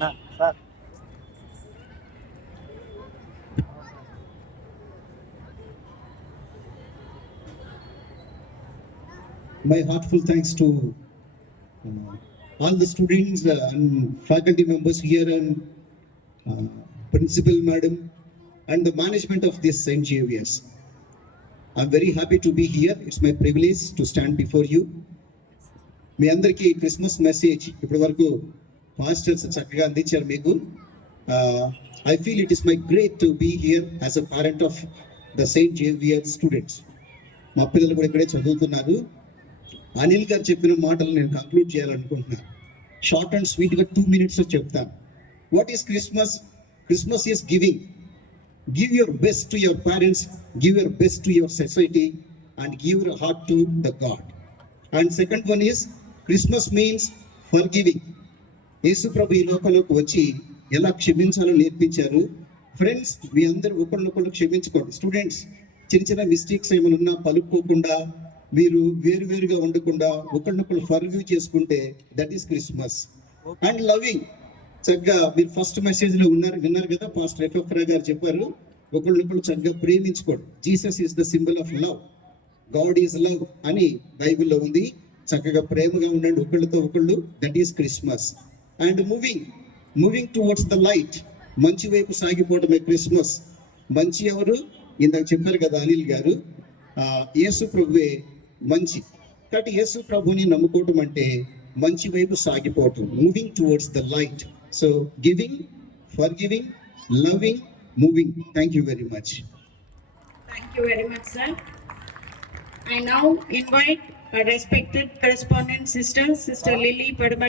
Sir my heartfelt thanks to all the students and faculty members here and principal madam and the management of this St. Xavier's. I'm very happy to be here. It's my privilege to stand before you. మీ అందరికీ Christmas message ఇప్పటి వరకు pastors చక్కగా అందించారు మీకు. I feel it is my great to be here as a parent of the saint Xavier students. మా పిల్లలు కూడా ఇక్కడే చదువుతున్నారు. అనిల్ గారు చెప్పిన మాటలు నేను కంక్లూడ్ చేయాలనుకుంటున్నాను. షార్ట్ అండ్ స్వీట్గా 2 minutes చెప్తాను. What is Christmas? Christmas is giving. Give your best to your parents, give your best to your society and give your heart to the God. And second one is Christmas means for giving. Yesu ప్రభు ఈ లోకంలోకి వచ్చి ఎలా క్షమించాలో నేర్పించారు. Friends, మీ అందరూ ఒకళ్ళొకళ్ళు క్షమించుకోండి. Students, చిన్న చిన్న mistakes ఏమైనా ఉన్నా పలుకోకుండా, మీరు వేరువేరుగా ఉండకుండా ఒకళ్ళొకళ్ళు ఫర్గివ్ చేసుకుంటే that is Christmas. And loving, చక్కగా మీరు ఫస్ట్ మెసేజ్లో విన్నారు కదా, పాస్టర్ ఎఫ్ఎఫ్ గారు చెప్పారు, ఒకళ్ళొకళ్ళు చక్కగా ప్రేమించుకోండి. Jesus is the symbol of love, God is love అని బైబిల్లో ఉంది. చక్కగా ప్రేమగా ఉండండి ఒకళ్ళతో ఒకళ్ళు, that is Christmas. And moving towards the light, మంచి వైపు సాగిపోవటమే క్రిస్మస్. మంచి ఎవరు? ఇందాక చెప్పారు కదా అనిల్ గారు, యేసు ప్రభువే మంచి. కాబట్టి యేసు ప్రభుని నమ్ముకోవటం అంటే మంచి వైపు సాగిపోవటం, moving towards the light. So giving, forgiving, loving, moving. Thank you very much. Thank you very much, sir. I now invite our respected correspondent sister, Sister Lily Padma.